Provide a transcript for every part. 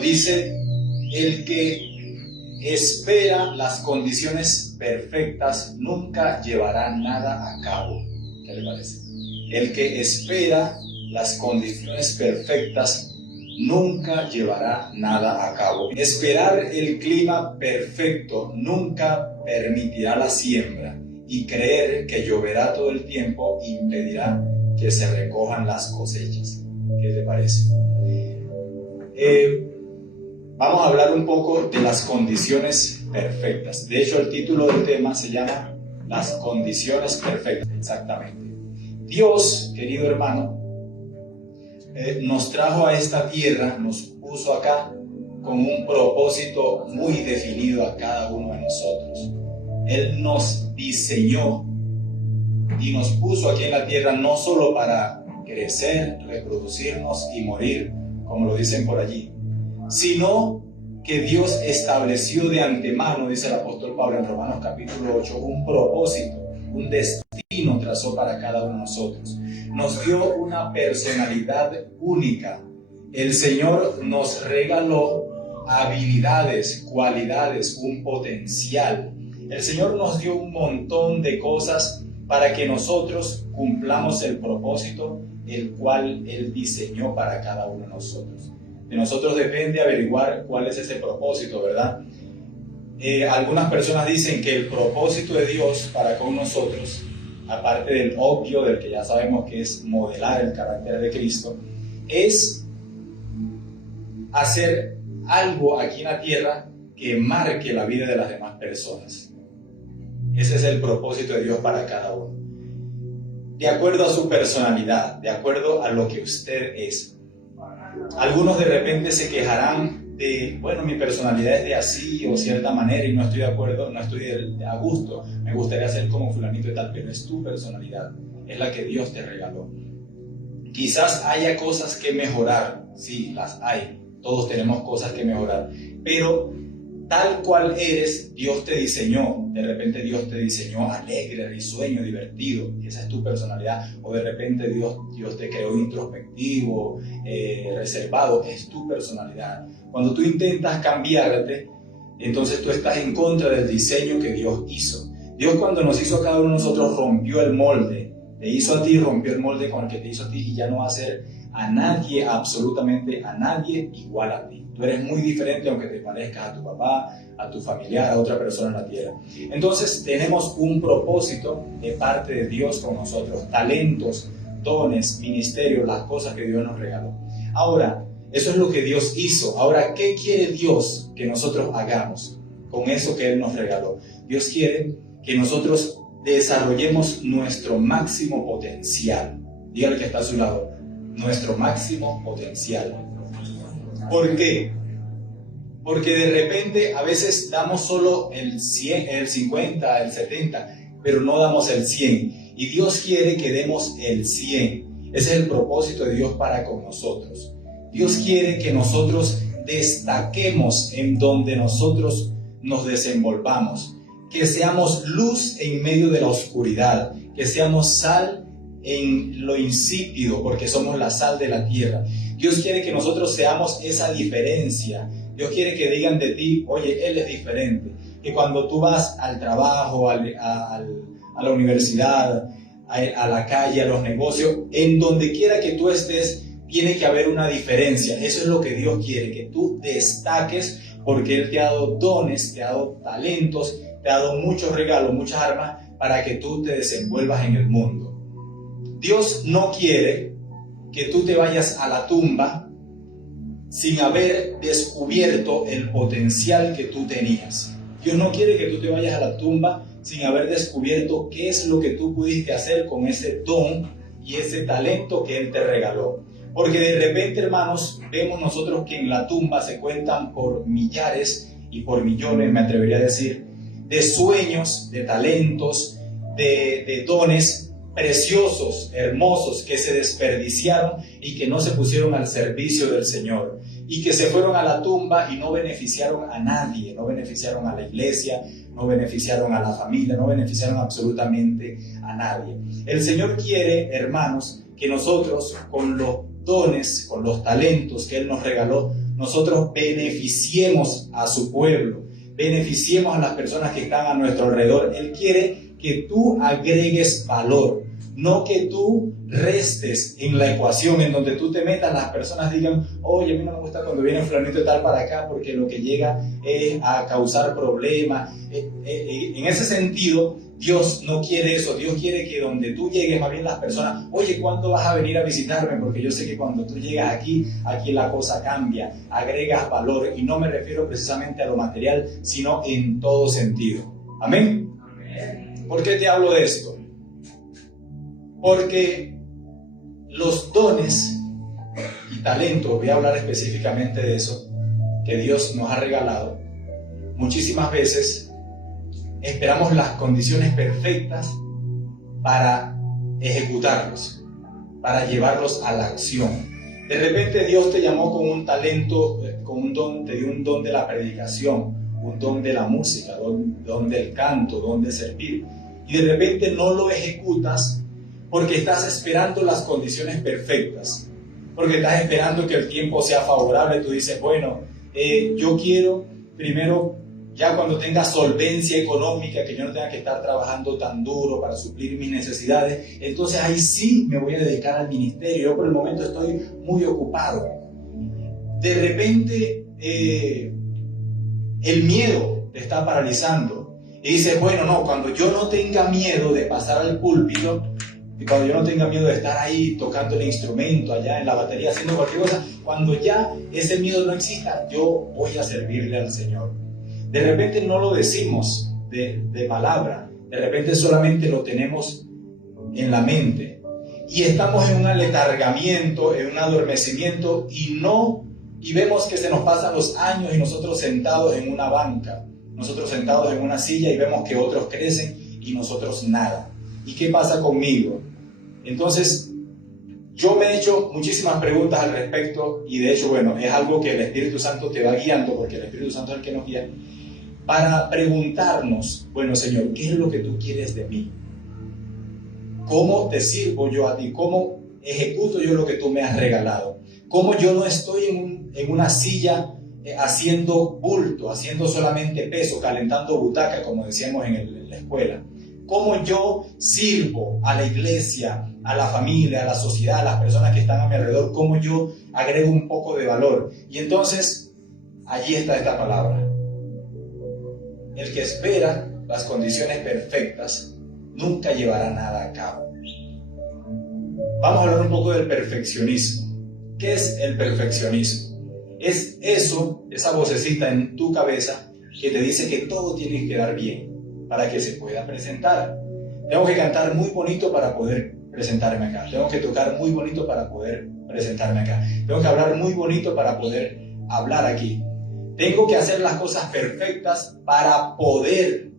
dice, el que espera las condiciones perfectas nunca llevará nada a cabo. ¿Qué le parece? El que espera las condiciones perfectas nunca llevará nada a cabo. Esperar el clima perfecto nunca permitirá la siembra, y creer que lloverá todo el tiempo impedirá que se recojan las cosechas. ¿Qué le parece? Vamos a hablar un poco de las condiciones perfectas. De hecho, el título del tema se llama Las condiciones perfectas. Exactamente. Dios, querido hermano, nos trajo a esta tierra, nos puso acá con un propósito muy definido a cada uno de nosotros. Él nos diseñó y nos puso aquí en la tierra no solo para crecer, reproducirnos y morir, como lo dicen por allí, sino que Dios estableció de antemano, dice el apóstol Pablo en Romanos capítulo 8, un propósito, un destino trazó para cada uno de nosotros. Nos dio una personalidad única. El Señor nos regaló habilidades, cualidades, un potencial. El Señor nos dio un montón de cosas para que nosotros cumplamos el propósito el cual Él diseñó para cada uno de nosotros. De nosotros depende averiguar cuál es ese propósito, ¿verdad? Algunas personas dicen que el propósito de Dios para con nosotros, aparte del obvio, del que ya sabemos que es modelar el carácter de Cristo, es hacer algo aquí en la tierra que marque la vida de las demás personas. Ese es el propósito de Dios para cada uno. De acuerdo a su personalidad, de acuerdo a lo que usted es. Algunos de repente se quejarán de, bueno, mi personalidad es de así o cierta manera y no estoy de acuerdo, no estoy a gusto, me gustaría ser como fulanito y tal, pero es tu personalidad, es la que Dios te regaló. Quizás haya cosas que mejorar, sí, las hay, todos tenemos cosas que mejorar, pero tal cual eres, Dios te diseñó. De repente Dios te diseñó alegre, risueño, divertido. Esa es tu personalidad. O de repente Dios te creó introspectivo, reservado. Es tu personalidad. Cuando tú intentas cambiarte, entonces tú estás en contra del diseño que Dios hizo. Dios, cuando nos hizo a cada uno de nosotros, rompió el molde. Te hizo a ti, rompió el molde con el que te hizo a ti, y ya no va a ser a nadie, absolutamente a nadie igual a ti. Tú eres muy diferente aunque te parezcas a tu papá, a tu familiar, a otra persona en la tierra. Entonces tenemos un propósito de parte de Dios con nosotros, talentos, dones, ministerios, las cosas que Dios nos regaló. Ahora, eso es lo que Dios hizo. Ahora, ¿qué quiere Dios que nosotros hagamos con eso que Él nos regaló? Dios quiere que nosotros desarrollemos nuestro máximo potencial. Dígale que está a su lado, nuestro máximo potencial. ¿Por qué? Porque de repente a veces damos solo el 100, el 50, el 70, pero no damos el 100. Y Dios quiere que demos el 100. Ese es el propósito de Dios para con nosotros. Dios quiere que nosotros destaquemos en donde nosotros nos desenvolvamos. Que seamos luz en medio de la oscuridad. Que seamos sal en lo insípido, porque somos la sal de la tierra. Dios quiere que nosotros seamos esa diferencia. Dios quiere que digan de ti, oye, Él es diferente. Que cuando tú vas al trabajo, a la universidad, a la calle, a los negocios, en donde quiera que tú estés, tiene que haber una diferencia. Eso es lo que Dios quiere, que tú destaques, porque Él te ha dado dones, te ha dado talentos, te ha dado muchos regalos, muchas armas, para que tú te desenvuelvas en el mundo. Dios no quiere que tú te vayas a la tumba sin haber descubierto el potencial que tú tenías. Dios no quiere que tú te vayas a la tumba sin haber descubierto qué es lo que tú pudiste hacer con ese don y ese talento que Él te regaló. Porque de repente, hermanos, vemos nosotros que en la tumba se cuentan por millares y por millones, me atrevería a decir, de sueños, de talentos, de dones preciosos, hermosos, que se desperdiciaron y que no se pusieron al servicio del Señor, y que se fueron a la tumba y no beneficiaron a nadie, no beneficiaron a la iglesia, no beneficiaron a la familia, no beneficiaron absolutamente a nadie. El Señor quiere, hermanos, que nosotros con los dones, con los talentos que Él nos regaló, nosotros beneficiemos a su pueblo, beneficiemos a las personas que están a nuestro alrededor. Él quiere que tú agregues valor, no que tú restes en la ecuación, en donde tú te metas, las personas digan, oye, a mí no me gusta cuando viene fulanito de tal para acá porque lo que llega es a causar problemas. En ese sentido, Dios no quiere eso. Dios quiere que donde tú llegues, más bien las personas, oye, ¿cuándo vas a venir a visitarme? Porque yo sé que cuando tú llegas aquí la cosa cambia, agregas valor, y no me refiero precisamente a lo material, sino en todo sentido. ¿Amén? ¿Por qué te hablo de esto? Porque los dones y talentos, voy a hablar específicamente de eso, que Dios nos ha regalado, muchísimas veces esperamos las condiciones perfectas para ejecutarlos, para llevarlos a la acción. De repente Dios te llamó con un talento, con un don, te dio un don de la predicación, un don de la música, don del canto, don de servir, y de repente no lo ejecutas porque estás esperando las condiciones perfectas, porque estás esperando que el tiempo sea favorable. Tú dices, bueno, yo quiero primero, ya cuando tenga solvencia económica, que yo no tenga que estar trabajando tan duro para suplir mis necesidades, entonces ahí sí me voy a dedicar al ministerio. Yo por el momento estoy muy ocupado. De repente el miedo te está paralizando y dices, bueno, no, cuando yo no tenga miedo de pasar al púlpito, y cuando yo no tenga miedo de estar ahí tocando el instrumento, allá en la batería, haciendo cualquier cosa, cuando ya ese miedo no exista, yo voy a servirle al Señor. De repente no lo decimos de palabra, de repente solamente lo tenemos en la mente. Y estamos en un aletargamiento, en un adormecimiento, y vemos que se nos pasan los años y nosotros sentados en una banca, nosotros sentados en una silla, y vemos que otros crecen y nosotros nada. ¿Y qué pasa conmigo? Entonces, yo me he hecho muchísimas preguntas al respecto, y de hecho, bueno, es algo que el Espíritu Santo te va guiando, porque el Espíritu Santo es el que nos guía, para preguntarnos, bueno, Señor, ¿qué es lo que tú quieres de mí? ¿Cómo te sirvo yo a ti? ¿Cómo ejecuto yo lo que tú me has regalado? ¿Cómo yo no estoy en una silla haciendo bulto, haciendo solamente peso, calentando butaca, como decíamos en la escuela? ¿Cómo yo sirvo a la iglesia, a la familia, a la sociedad, a las personas que están a mi alrededor? ¿Cómo yo agrego un poco de valor? Y entonces, allí está esta palabra. El que espera las condiciones perfectas nunca llevará nada a cabo. Vamos a hablar un poco del perfeccionismo. ¿Qué es el perfeccionismo? Es eso, esa vocecita en tu cabeza que te dice que todo tiene que quedar bien para que se pueda presentar. Tengo que cantar muy bonito para poder presentarme acá. Tengo que tocar muy bonito para poder presentarme acá. Tengo que hablar muy bonito para poder hablar aquí. Tengo que hacer las cosas perfectas para poder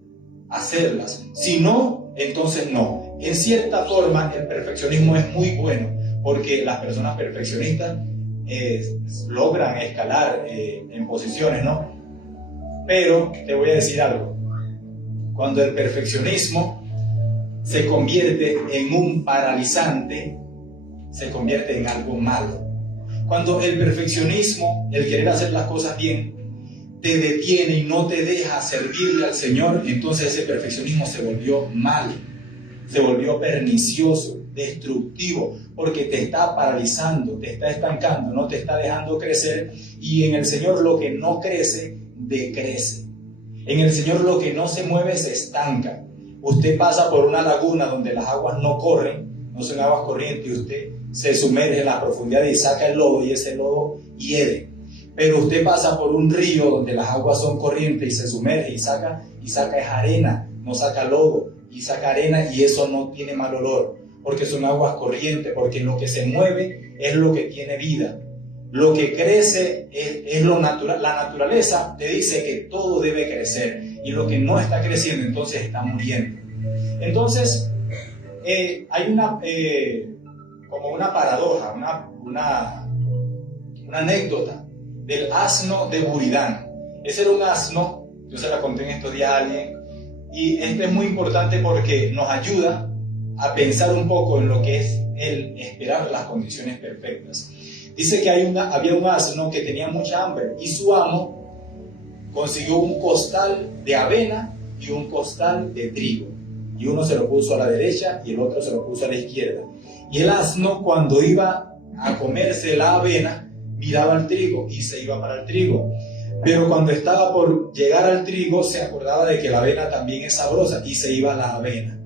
hacerlas. Si no, entonces no. En cierta forma, el perfeccionismo es muy bueno, porque las personas perfeccionistas logran escalar en posiciones, ¿no? Pero te voy a decir algo. Cuando el perfeccionismo se convierte en un paralizante, se convierte en algo malo. Cuando el perfeccionismo, el querer hacer las cosas bien, te detiene y no te deja servirle al Señor, entonces ese perfeccionismo se volvió mal, se volvió pernicioso, destructivo, porque te está paralizando, te está estancando, no te está dejando crecer, y en el Señor lo que no crece, decrece. En el Señor lo que no se mueve se estanca. Usted pasa por una laguna donde las aguas no corren, no son aguas corrientes, y usted se sumerge en la profundidad y saca el lodo, y ese lodo hiede. Pero usted pasa por un río donde las aguas son corrientes y se sumerge y saca es arena, no saca lodo, y saca arena, y eso no tiene mal olor, porque son aguas corrientes, porque lo que se mueve es lo que tiene vida. Lo que crece es lo natural. La naturaleza te dice que todo debe crecer, y lo que no está creciendo entonces está muriendo. Entonces hay como una paradoja, una anécdota del asno de Buridán. Ese era un asno, yo se la conté en estos días a alguien, y esto es muy importante porque nos ayuda a pensar un poco en lo que es el esperar las condiciones perfectas. Dice que había un asno que tenía mucha hambre y su amo consiguió un costal de avena y un costal de trigo. Y uno se lo puso a la derecha y el otro se lo puso a la izquierda. Y el asno, cuando iba a comerse la avena, miraba al trigo y se iba para el trigo. Pero cuando estaba por llegar al trigo, se acordaba de que la avena también es sabrosa y se iba a la avena.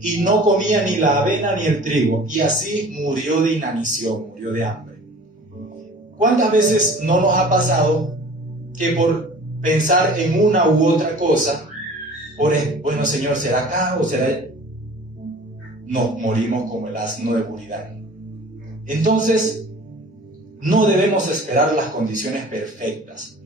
Y no comía ni la avena ni el trigo. Y así murió de inanición, murió de hambre. ¿Cuántas veces no nos ha pasado que por pensar en una u otra cosa, bueno, Señor, ¿será acá o será allá? No, morimos como el asno de Buridán. Entonces, no debemos esperar las condiciones perfectas.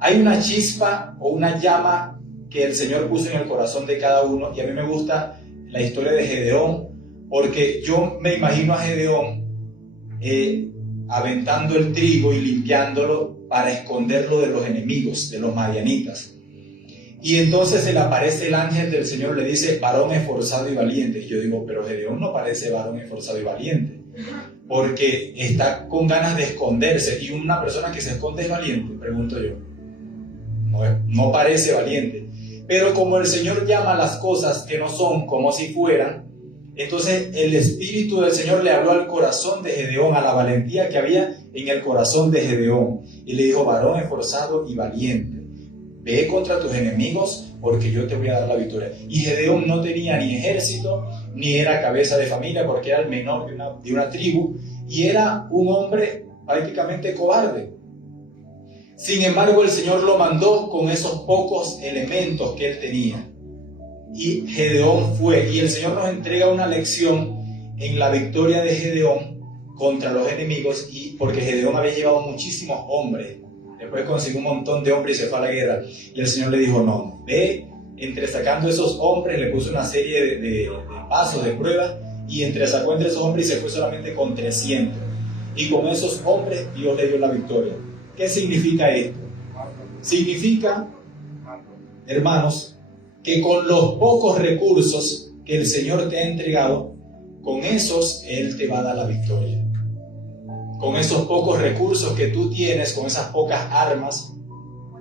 Hay una chispa o una llama que el Señor puso en el corazón de cada uno, y a mí me gusta la historia de Gedeón, porque yo me imagino a Gedeón aventando el trigo y limpiándolo para esconderlo de los enemigos, de los madianitas. Y entonces se le aparece el ángel del Señor, le dice, varón esforzado y valiente. Y yo digo, pero Gedeón no parece varón esforzado y valiente, porque está con ganas de esconderse. ¿Y una persona que se esconde es valiente? Pregunto yo. No parece valiente. Pero como el Señor llama las cosas que no son como si fueran, entonces el Espíritu del Señor le habló al corazón de Gedeón, a la valentía que había en el corazón de Gedeón. Y le dijo, varón esforzado y valiente, ve contra tus enemigos porque yo te voy a dar la victoria. Y Gedeón no tenía ni ejército, ni era cabeza de familia, porque era el menor de una tribu, y era un hombre prácticamente cobarde. Sin embargo, el Señor lo mandó con esos pocos elementos que él tenía. Y Gedeón fue, y el Señor nos entrega una lección en la victoria de Gedeón contra los enemigos, y porque Gedeón había llevado muchísimos hombres. Después consiguió un montón de hombres y se fue a la guerra. Y el Señor le dijo, no, ve, entresacando esos hombres, le puso una serie de pasos, de pruebas, y entresacó entre esos hombres y se fue solamente con 300. Y con esos hombres Dios le dio la victoria. ¿Qué significa esto? Significa, hermanos, que con los pocos recursos que el Señor te ha entregado, con esos Él te va a dar la victoria. Con esos pocos recursos que tú tienes, con esas pocas armas,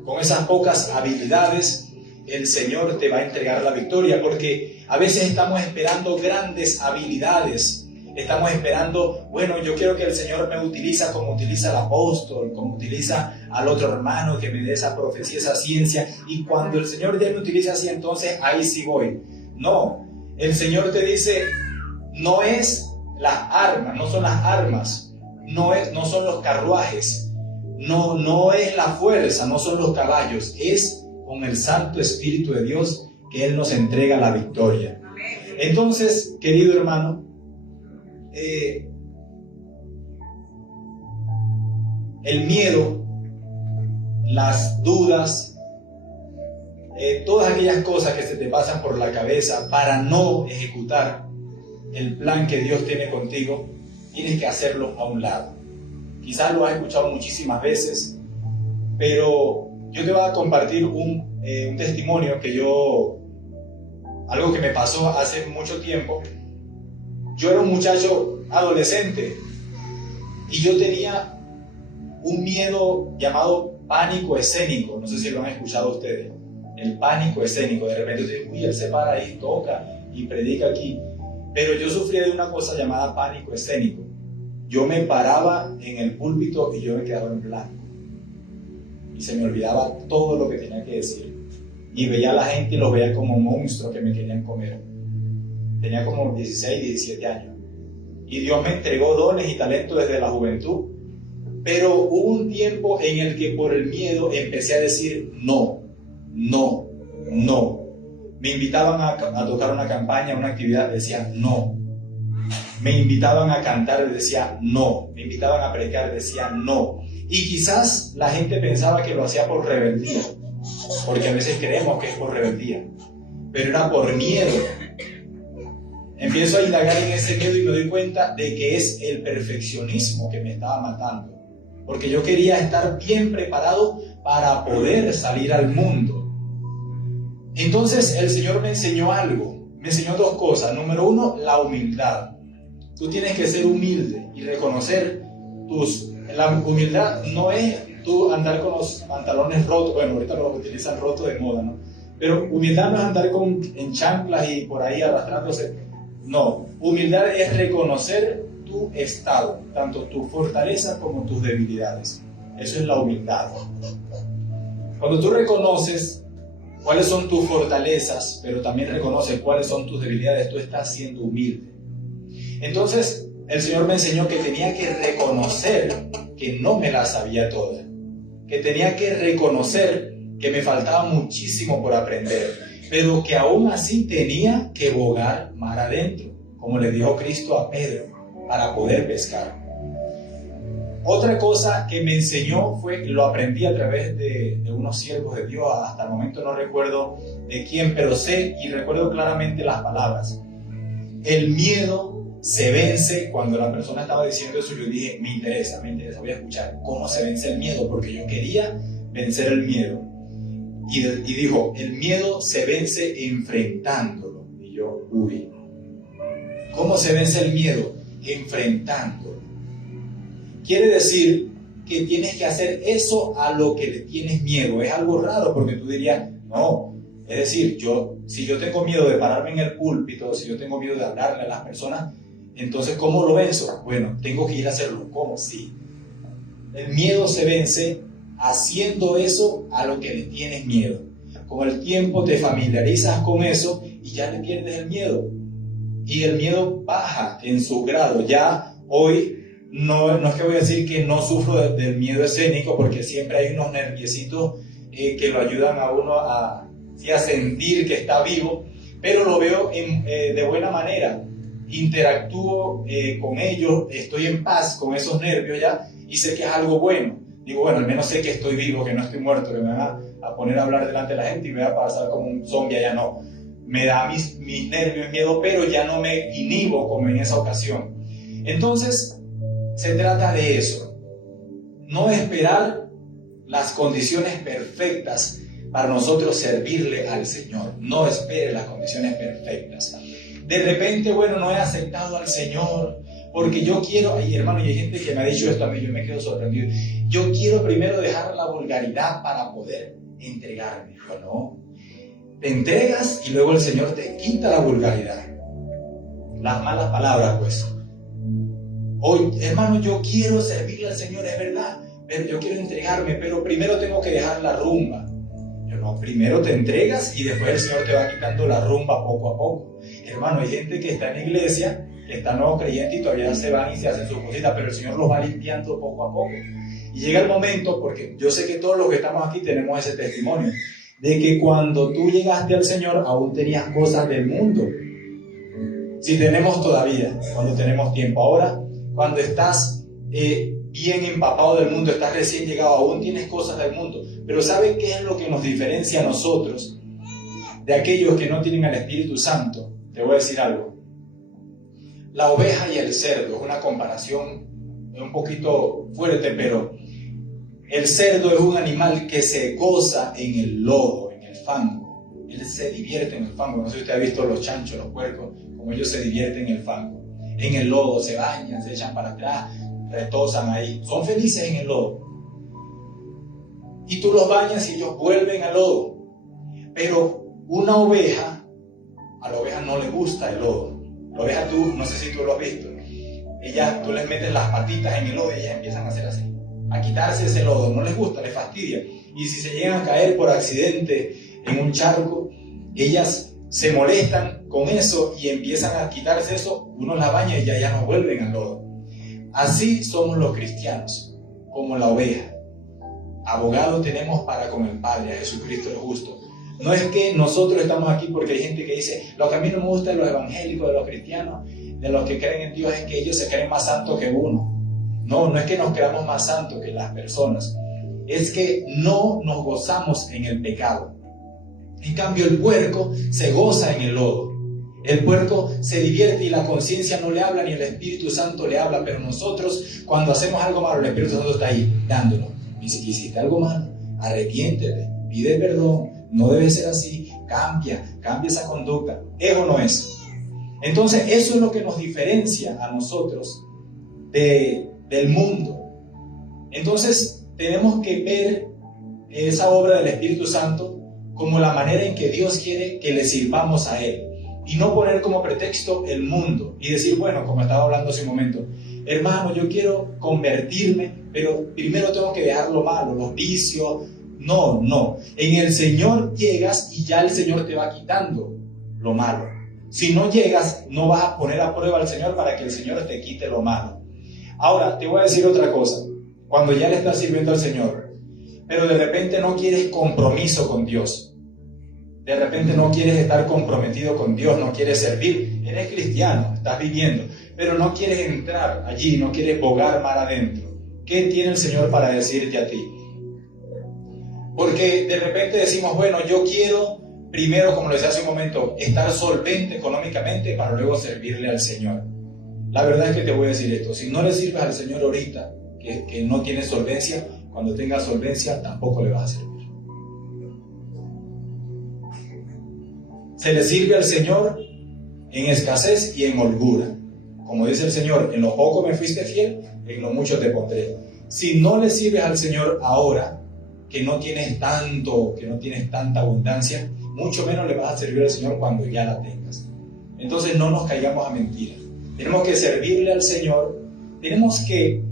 con esas pocas habilidades, el Señor te va a entregar la victoria, porque a veces estamos esperando grandes habilidades. Estamos esperando, bueno, yo quiero que el Señor me utilice como utiliza al apóstol, como utiliza al otro hermano, que me dé esa profecía, esa ciencia, y cuando el Señor ya me utiliza así, entonces ahí sí voy. No, el Señor te dice, no es las armas, no son las armas, no son los carruajes, no es la fuerza, no son los caballos, es con el Santo Espíritu de Dios que Él nos entrega la victoria. Entonces, querido hermano, el miedo, las dudas, todas aquellas cosas que se te pasan por la cabeza para no ejecutar el plan que Dios tiene contigo, tienes que hacerlo a un lado. Quizás lo has escuchado muchísimas veces, pero yo te voy a compartir un testimonio algo que me pasó hace mucho tiempo. Yo era un muchacho adolescente y yo tenía un miedo llamado pánico escénico. No sé si lo han escuchado ustedes. El pánico escénico. De repente usted dice, uy, él se para ahí, toca y predica aquí. Pero yo sufría de una cosa llamada pánico escénico. Yo me paraba en el púlpito y yo me quedaba en blanco. Y se me olvidaba todo lo que tenía que decir. Y veía a la gente y los veía como monstruos que me querían comer. Tenía como 16, 17 años. Y Dios me entregó dones y talentos desde la juventud. Pero hubo un tiempo en el que por el miedo empecé a decir no. Me invitaban a tocar una campaña, una actividad, decía no. Me invitaban a cantar, decía no. Me invitaban a predicar, decía no. Y quizás la gente pensaba que lo hacía por rebeldía, porque a veces creemos que es por rebeldía, pero era por miedo. Empiezo a indagar en ese miedo y me doy cuenta de que es el perfeccionismo que me estaba matando, porque yo quería estar bien preparado para poder salir al mundo. Entonces el Señor me enseñó algo, me enseñó dos cosas. Número uno, la humildad. Tú tienes que ser humilde y reconocer tus La humildad no es tú andar con los pantalones rotos, bueno, ahorita los utilizan rotos de moda, ¿no? Pero humildad no es andar en chanclas y por ahí arrastrándose. No, humildad es reconocer tu estado, tanto tu fortaleza como tus debilidades. Eso es la humildad. Cuando tú reconoces cuáles son tus fortalezas, pero también reconoces cuáles son tus debilidades, tú estás siendo humilde. Entonces, el Señor me enseñó que tenía que reconocer que no me la sabía toda, que tenía que reconocer que me faltaba muchísimo por aprender, pero que aún así tenía que bogar mar adentro, como le dijo Cristo a Pedro, para poder pescar. Otra cosa que me enseñó fue, lo aprendí a través de unos siervos de Dios, hasta el momento no recuerdo de quién, pero sé y recuerdo claramente las palabras. El miedo se vence. Cuando la persona estaba diciendo eso, yo dije, me interesa, voy a escuchar cómo se vence el miedo, porque yo quería vencer el miedo. Y dijo, el miedo se vence enfrentándolo. Y yo, uy, ¿cómo se vence el miedo? Enfrentándolo. Quiere decir que tienes que hacer eso a lo que le tienes miedo. Es algo raro porque tú dirías, no, es decir, si yo tengo miedo de pararme en el púlpito, si yo tengo miedo de hablarle a las personas, entonces ¿cómo lo venzo? Bueno, tengo que ir a hacerlo. ¿Cómo? Sí. El miedo se vence haciendo eso a lo que le tienes miedo. Con el tiempo te familiarizas con eso y ya le pierdes el miedo. Y el miedo baja en su grado. Ya hoy no es que voy a decir que no sufro del miedo escénico, porque siempre hay unos nerviecitos que lo ayudan a uno a sentir que está vivo, pero lo veo de buena manera. Interactúo con ellos, estoy en paz con esos nervios ya y sé que es algo bueno. Digo, bueno, al menos sé que estoy vivo, que no estoy muerto, que me van a poner a hablar delante de la gente y me voy a pasar como un zombie, ya no. Me da mis nervios, miedo, pero ya no me inhibo como en esa ocasión. Entonces, se trata de eso. No esperar las condiciones perfectas para nosotros servirle al Señor. No espere las condiciones perfectas. De repente, bueno, no he aceptado al Señor porque yo quiero, hermano, y hay gente que me ha dicho esto a mí, yo me quedo sorprendido. Yo quiero primero dejar la vulgaridad para poder entregarme. Dijo, no. Te entregas y luego el Señor te quita la vulgaridad. Las malas palabras, pues. Hoy, hermano, yo quiero servirle al Señor, es verdad, pero yo quiero entregarme, pero primero tengo que dejar la rumba. Yo no, primero te entregas y después el Señor te va quitando la rumba poco a poco. Hermano, hay gente que está en la iglesia, que está nuevo creyente y todavía se van y se hacen sus cositas, pero el Señor los va limpiando poco a poco. Y llega el momento, porque yo sé que todos los que estamos aquí tenemos ese testimonio, de que cuando tú llegaste al Señor aún tenías cosas del mundo. Si tenemos todavía, cuando tenemos tiempo. Ahora, cuando estás bien empapado del mundo, estás recién llegado, aún tienes cosas del mundo. Pero ¿sabe qué es lo que nos diferencia a nosotros de aquellos que no tienen al Espíritu Santo? Te voy a decir algo. La oveja y el cerdo, es una comparación un poquito fuerte, pero el cerdo es un animal que se goza en el lodo, en el fango. Él se divierte en el fango. No sé si usted ha visto los chanchos, los puercos, como ellos se divierten en el fango. En el lodo se bañan, se echan para atrás, retosan ahí, son felices en el lodo. Y tú los bañas y ellos vuelven al lodo. Pero una oveja, a la oveja no le gusta el lodo. La oveja, tú, no sé si tú lo has visto, tú les metes las patitas en el lodo y ellas empiezan a hacer así, a quitarse ese lodo, no les gusta, les fastidia. Y si se llegan a caer por accidente en un charco, ellas se molestan con eso y empiezan a quitarse eso, uno la baña y ya no vuelven al lodo. Así somos los cristianos, como la oveja. Abogado tenemos para con el Padre, a Jesucristo el justo. No es que nosotros estamos aquí porque hay gente que dice, lo que a mí no me gusta de los evangélicos, de los cristianos, de los que creen en Dios, es que ellos se creen más santos que uno. No es que nos creamos más santos que las personas, es que no nos gozamos en el pecado. En cambio, el puerco se goza en el lodo. El puerco se divierte y la conciencia no le habla, ni el Espíritu Santo le habla, pero nosotros, cuando hacemos algo malo, el Espíritu Santo está ahí, dándonos. Y si hiciste algo malo, arrepiéntete, pide perdón, no debe ser así, cambia esa conducta. ¿Es o no es? Entonces, eso es lo que nos diferencia a nosotros del mundo. Entonces tenemos que ver esa obra del Espíritu Santo como la manera en que Dios quiere que le sirvamos a Él, y no poner como pretexto el mundo y decir, bueno, como estaba hablando hace un momento, hermano, yo quiero convertirme, pero primero tengo que dejar lo malo, los vicios. No, en el Señor llegas y ya el Señor te va quitando lo malo. Si no llegas, no vas a poner a prueba al Señor para que el Señor te quite lo malo. Ahora, te voy a decir otra cosa. Cuando ya le estás sirviendo al Señor, pero de repente no quieres compromiso con Dios, de repente no quieres estar comprometido con Dios, no quieres servir, eres cristiano, estás viviendo, pero no quieres entrar allí, no quieres bogar mar adentro. ¿Qué tiene el Señor para decirte a ti? Porque de repente decimos, bueno, yo quiero primero, como les decía hace un momento, estar solvente económicamente para luego servirle al Señor. La verdad es que te voy a decir esto, si no le sirves al Señor ahorita, que no tienes solvencia, cuando tengas solvencia tampoco le vas a servir. Se le sirve al Señor en escasez y en holgura. Como dice el Señor, en lo poco me fuiste fiel, en lo mucho te pondré. Si no le sirves al Señor ahora, que no tienes tanto, que no tienes tanta abundancia, mucho menos le vas a servir al Señor cuando ya la tengas. Entonces no nos caigamos a mentiras. Tenemos que servirle al Señor, tenemos que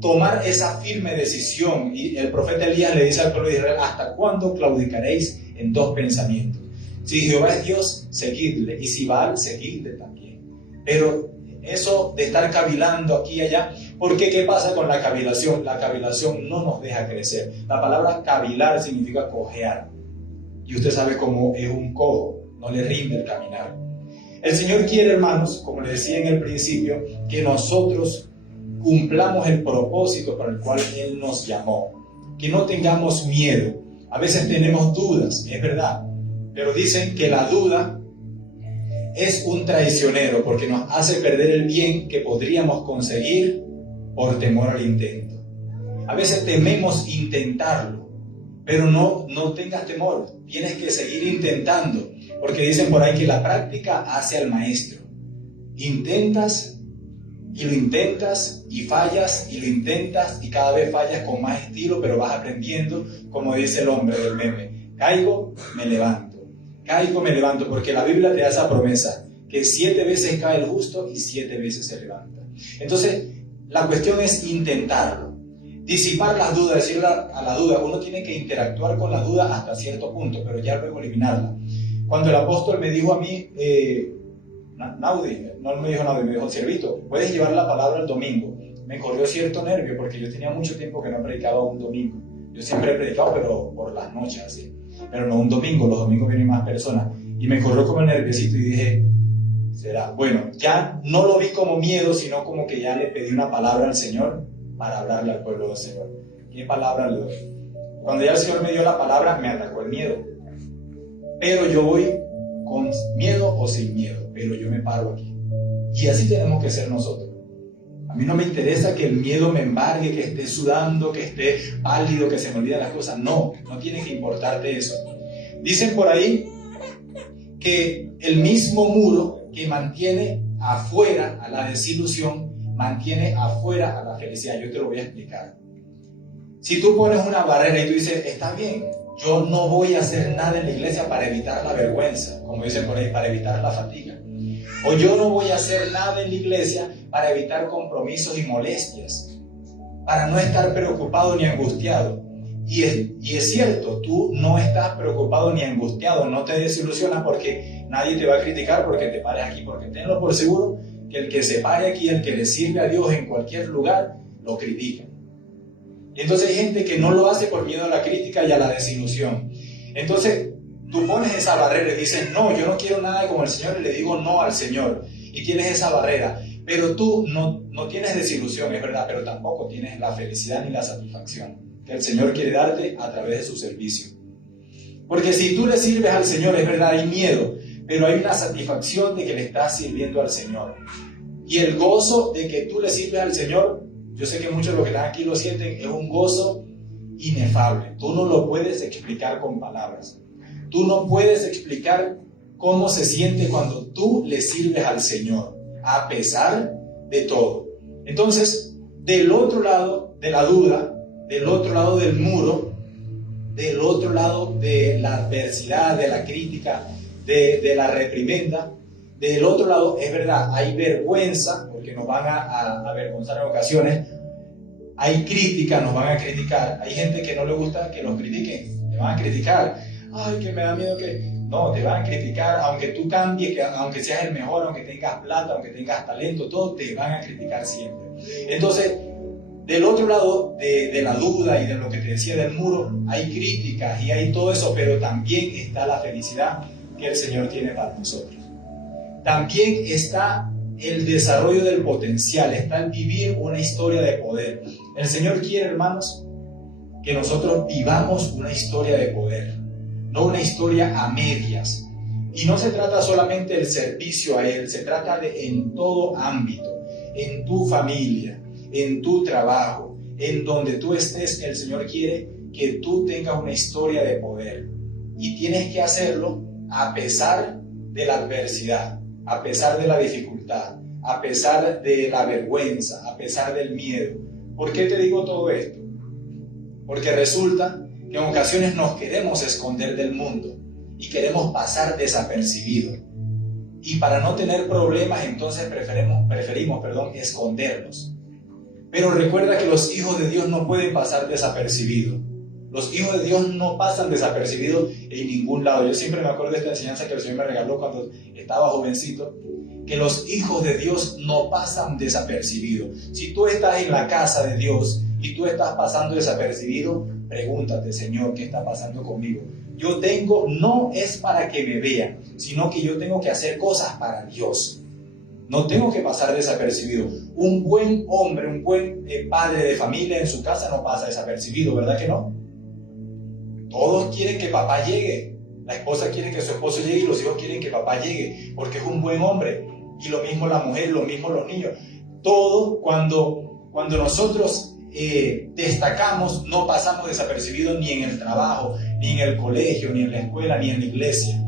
tomar esa firme decisión. Y el profeta Elías le dice al pueblo de Israel, ¿hasta cuándo claudicaréis en dos pensamientos? Si Jehová es Dios, seguidle, y si Baal, seguidle también. Pero eso de estar cavilando aquí y allá, porque ¿qué pasa con la cavilación? La cavilación no nos deja crecer. La palabra cavilar significa cojear, y usted sabe cómo es un cojo, no le rinde el caminar. El Señor quiere, hermanos, como le decía en el principio, que nosotros cumplamos el propósito para el cual Él nos llamó, que no tengamos miedo. A veces tenemos dudas, es verdad, pero dicen que la duda es un traicionero porque nos hace perder el bien que podríamos conseguir por temor al intento. A veces tememos intentarlo, pero no tengas temor, tienes que seguir intentando, porque dicen por ahí que la práctica hace al maestro. Intentas y lo intentas y fallas y lo intentas y cada vez fallas con más estilo, pero vas aprendiendo, como dice el hombre del meme, caigo, me levanto. Caigo, me levanto, porque la Biblia te da esa promesa, que 7 veces cae el justo y 7 veces se levanta. Entonces, la cuestión es intentarlo. Disipar las dudas, decirle a la duda, uno tiene que interactuar con la duda hasta cierto punto, pero ya luego eliminarla. Cuando el apóstol me dijo a mí, Naudi, no me dijo Naudi, me dijo, Siervito, puedes llevar la palabra el domingo. Me corrió cierto nervio, porque yo tenía mucho tiempo que no predicaba un domingo. Yo siempre he predicado, pero por las noches, así. Pero no un domingo, los domingos vienen más personas. Y me corrió como el nerviosito y dije, será. Bueno, ya no lo vi como miedo, sino como que ya le pedí una palabra al Señor para hablarle al pueblo del Señor. ¿Qué palabra le doy? Cuando ya el Señor me dio la palabra, me atacó el miedo. Pero yo voy con miedo o sin miedo, pero yo me paro aquí. Y así tenemos que ser nosotros. A mí no me interesa que el miedo me embargue, que esté sudando, que esté pálido, que se me olviden las cosas. No tiene que importarte eso. Dicen por ahí que el mismo muro que mantiene afuera a la desilusión, mantiene afuera a la felicidad. Yo te lo voy a explicar. Si tú pones una barrera y tú dices, está bien, yo no voy a hacer nada en la iglesia para evitar la vergüenza, como dicen por ahí, para evitar la fatiga. O yo no voy a hacer nada en la iglesia para evitar compromisos y molestias, para no estar preocupado ni angustiado. Y es cierto, tú no estás preocupado ni angustiado, no te desilusionas porque nadie te va a criticar porque te pares aquí, porque tenlo por seguro que el que se pare aquí, el que le sirve a Dios en cualquier lugar, lo critica. Y entonces hay gente que no lo hace por miedo a la crítica y a la desilusión. Entonces tú pones esa barrera y dices, no, yo no quiero nada como el Señor, y le digo no al Señor, y tienes esa barrera, pero tú no tienes desilusión, es verdad, pero tampoco tienes la felicidad ni la satisfacción que el Señor quiere darte a través de su servicio. Porque si tú le sirves al Señor, es verdad, hay miedo, pero hay una satisfacción de que le estás sirviendo al Señor. Y el gozo de que tú le sirves al Señor, yo sé que muchos de los que están aquí lo sienten, es un gozo inefable. Tú no lo puedes explicar con palabras. Tú no puedes explicar cómo se siente cuando tú le sirves al Señor, a pesar de todo. Entonces, del otro lado de la duda, del otro lado del muro, del otro lado de la adversidad, de la crítica, de la reprimenda, del otro lado, es verdad, hay vergüenza, porque nos van a avergonzar en ocasiones, hay crítica, nos van a criticar, hay gente que no le gusta que los critiquen, te van a criticar, ay, que me da miedo que... No, te van a criticar, aunque tú cambies, aunque seas el mejor, aunque tengas plata, aunque tengas talento, todos te van a criticar siempre. Entonces, del otro lado de la duda y de lo que te decía del muro, hay críticas y hay todo eso, pero también está la felicidad que el Señor tiene para nosotros. También está el desarrollo del potencial, está el vivir una historia de poder. El Señor quiere, hermanos, que nosotros vivamos una historia de poder, no una historia a medias. Y no se trata solamente del servicio a Él, se trata de en todo ámbito, en tu familia, en tu trabajo, en donde tú estés. El Señor quiere que tú tengas una historia de poder. Y tienes que hacerlo a pesar de la adversidad, a pesar de la dificultad, a pesar de la vergüenza, a pesar del miedo. ¿Por qué te digo todo esto? Porque resulta que en ocasiones nos queremos esconder del mundo y queremos pasar desapercibidos. Y para no tener problemas, entonces preferimos escondernos. Pero recuerda que los hijos de Dios no pueden pasar desapercibidos. Los hijos de Dios no pasan desapercibidos en ningún lado. Yo siempre me acuerdo de esta enseñanza que el Señor me regaló cuando estaba jovencito, que los hijos de Dios no pasan desapercibidos. Si tú estás en la casa de Dios y tú estás pasando desapercibido, pregúntate, Señor, ¿qué está pasando conmigo? No es para que me vean, sino que yo tengo que hacer cosas para Dios. No tengo que pasar desapercibido. Un buen hombre, un buen padre de familia en su casa no pasa desapercibido, ¿verdad que no? Todos quieren que papá llegue. La esposa quiere que su esposo llegue y los hijos quieren que papá llegue, porque es un buen hombre. Y lo mismo la mujer, lo mismo los niños. Todo cuando nosotros destacamos, no pasamos desapercibidos ni en el trabajo, ni en el colegio, ni en la escuela, ni en la iglesia.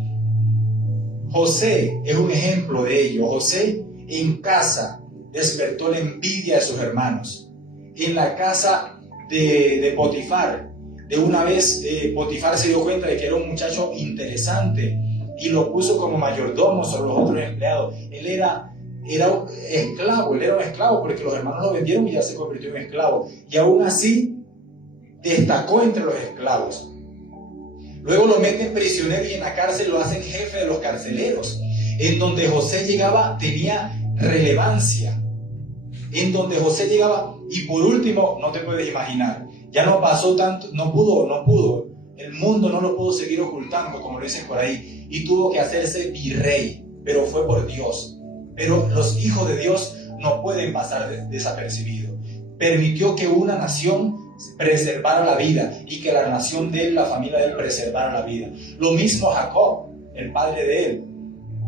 José es un ejemplo de ello. José en casa despertó la envidia de sus hermanos. En la casa de Potifar, de una vez Potifar se dio cuenta de que era un muchacho interesante y lo puso como mayordomo sobre los otros empleados. Él era un esclavo porque los hermanos lo vendieron y ya se convirtió en esclavo. Y aún así destacó entre los esclavos. Luego lo meten prisionero y en la cárcel lo hacen jefe de los carceleros. En donde José llegaba tenía relevancia. En donde José llegaba, y por último, no te puedes imaginar, ya no pasó tanto, no pudo. El mundo no lo pudo seguir ocultando, como lo dicen por ahí, y tuvo que hacerse virrey, pero fue por Dios. Pero los hijos de Dios no pueden pasar desapercibidos. Permitió que una nación preservara la vida y que la nación de él, la familia de él, preservara la vida. Lo mismo Jacob, el padre de él,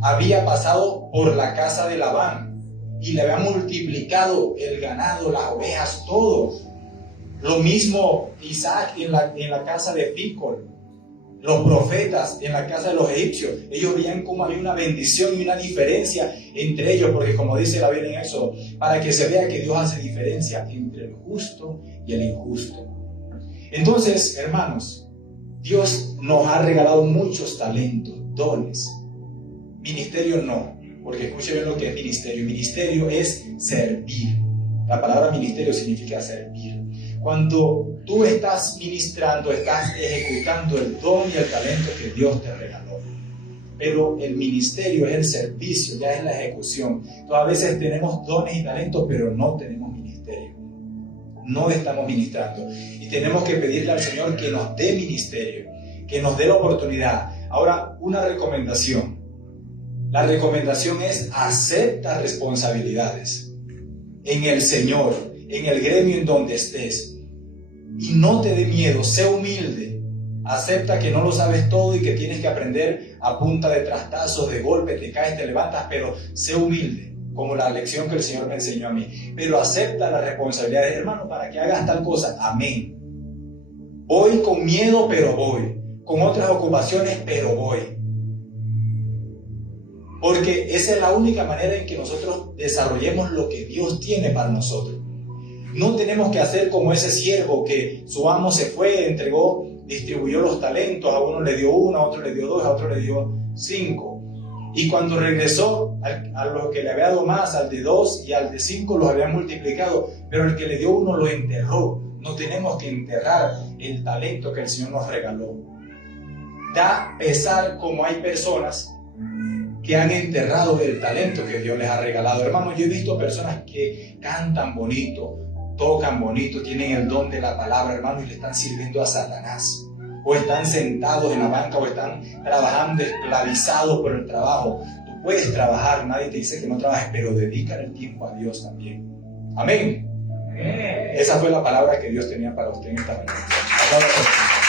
había pasado por la casa de Labán y le había multiplicado el ganado, las ovejas, todo. Lo mismo Isaac en la casa de Ficol. Los profetas en la casa de los egipcios, ellos veían cómo había una bendición y una diferencia entre ellos, porque como dice la Biblia en Éxodo, para que se vea que Dios hace diferencia entre el justo y el injusto. Entonces, hermanos, Dios nos ha regalado muchos talentos, dones. Ministerio no, porque escuchen bien lo que es ministerio. Ministerio es servir. La palabra ministerio significa servir. Cuando tú estás ministrando, estás ejecutando el don y el talento que Dios te regaló. Pero el ministerio es el servicio, ya es la ejecución. Entonces, a veces tenemos dones y talentos, pero no tenemos ministerio. No estamos ministrando. Y tenemos que pedirle al Señor que nos dé ministerio, que nos dé la oportunidad. Ahora, una recomendación. La recomendación es acepta responsabilidades en el Señor, en el gremio en donde estés. Y no te dé miedo, sé humilde. Acepta que no lo sabes todo y que tienes que aprender a punta de trastazos, de golpes, te caes, te levantas, pero sé humilde, como la lección que el Señor me enseñó a mí. Pero acepta las responsabilidades, hermano, para que hagas tal cosa. Amén. Voy con miedo, pero voy. Con otras ocupaciones, pero voy. Porque esa es la única manera en que nosotros desarrollemos lo que Dios tiene para nosotros. No tenemos que hacer como ese siervo que su amo se fue, entregó, distribuyó los talentos, a uno le dio 1, a otro le dio 2, a otro le dio 5. Y cuando regresó, a los que le había dado más, al de 2 y al de 5 los había multiplicado, pero el que le dio 1 lo enterró. No tenemos que enterrar el talento que el Señor nos regaló. Da pesar como hay personas que han enterrado el talento que Dios les ha regalado. Hermano, yo he visto personas que cantan bonito, tocan bonito, tienen el don de la palabra, hermano, y le están sirviendo a Satanás. O están sentados en la banca, o están trabajando esclavizados por el trabajo. Tú puedes trabajar, nadie te dice que no trabajes, pero dedícale el tiempo a Dios también. Amén. Esa fue la palabra que Dios tenía para usted en esta mañana.